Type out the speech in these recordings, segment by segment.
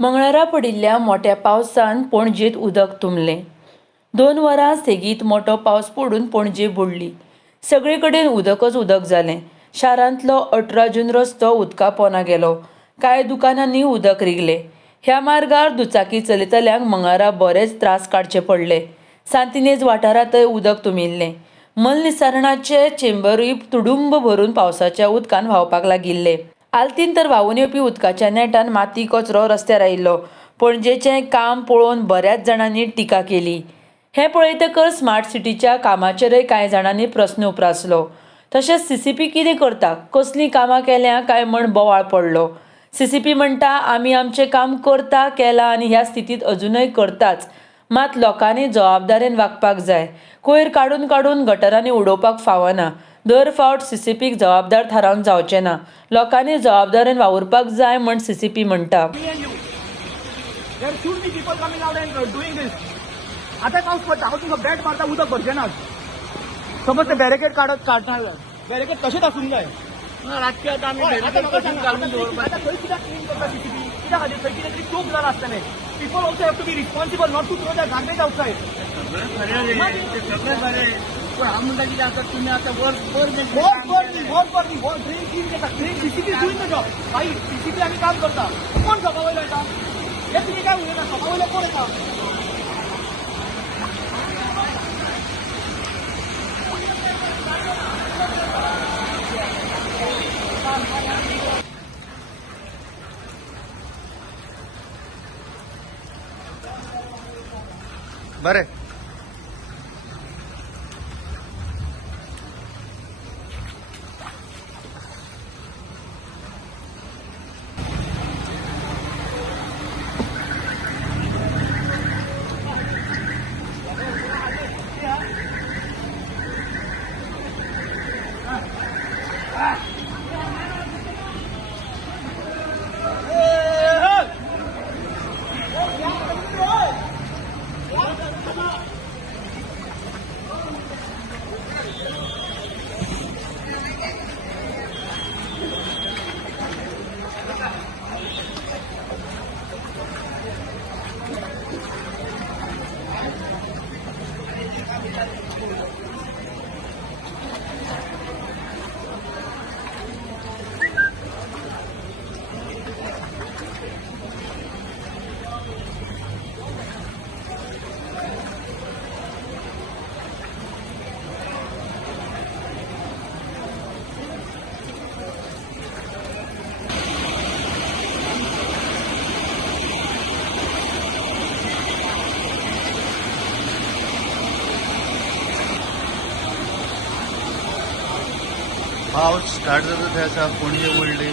मंगळारा पडिल्ल्या मोठ्या पावसान पणजेत उदक तुंबलें. 2 वरां सेगीत मोठो पावस पडून पणजे बुडली. सगळे कडेन उदकच उदक जालें. शारांतलो 18 जून रस्तो उदका पोंदा गेलो. कांय दुकानांनी उदक रिगलें. ह्या मार्गार दुचाकी चलयतल्यांक मंगळारा बरेच त्रास काडचे पडले. सांतिनेज वाठारांतय उदक तुंबिल्लें. मलनिसारणाचे चेंबरूय तुडुंब भरून पावसाच्या उदकान व्हांवपाक लागिल्ले. आल्तीन तर व्हांवून येवपी उदकाच्या नेटान माती कचरो रस्त्यार आयिल्लो. पणजेचें काम पळोवन बऱ्याच जाणांनी टिका केली. हें पळयतकच स्मार्ट सिटीच्या कामाचेरय कांय जाणांनी प्रस्न उप्रासलो. तशेंच सीसीपी कितें करता, कसलीं कामां केल्यां काय म्हण बोवाळ पडलो. सीसीपी म्हणटा आमी आमचें काम करता केलां आनी ह्या स्थितींत अजूनय करताच. मात लोकांनी जबाबदारेन वागपाक जाय. कोयर काडून काडून गटारांनी उडोवपाक फावना. दर फावट सीसीपीक जबाबदार थारावन जावचें ना. लोकांनी जबाबदारेन वावुरपाक जाय म्हण सीसीपी म्हणटा. आता पाऊस पडटा हांव तुमकां बॅट मारता उदक भरचें ना. समज ते बॅरिकेड काडटा बॅरिकेड तशेंच आसूंक जाय. रातचे आतां आमी बॅरिकेड तशेंच घालून दवरपाक खंय कित्याक क्लीन करता सीसीटीव्ही कित्या खातीर खंय कितें तरी चूक जाला आसतलें. People also have to be responsible not to throw the garbage outside. सगळें बरें पूण हांव म्हणटा कितें आतां तुमी आतां ड्रेन क्लीन करता drain CCTV doing the job. भाई सीसीटीव्ही आमी काम करता कोण शॉपा वयलो येता हे तुमी काय उलयता शॉपा वयलो कोण येता. बरें पावस स्टार्ट जाता थंय आसा पणजे बुडली.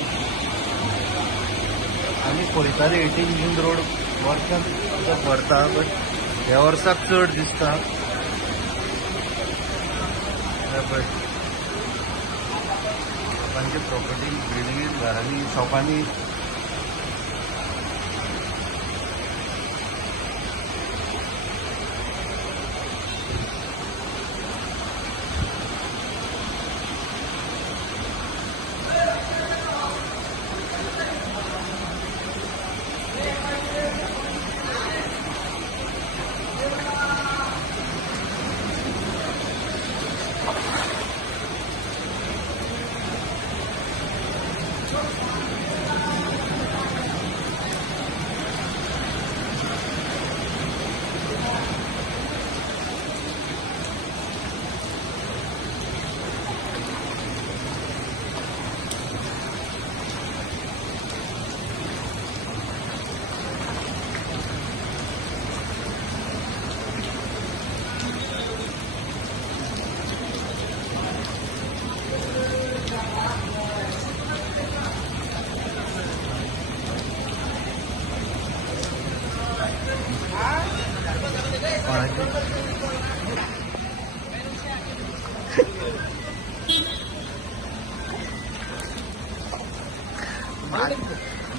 आमी पळयताले 18 जून रोड वर्सान भरता बट ह्या वर्साक चड दिसता. लोकांचे प्रॉपर्टी बिल्डिंगी घरांनी शॉपांनी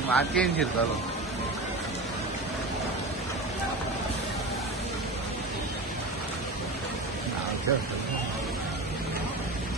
मातयेन शिरतालो.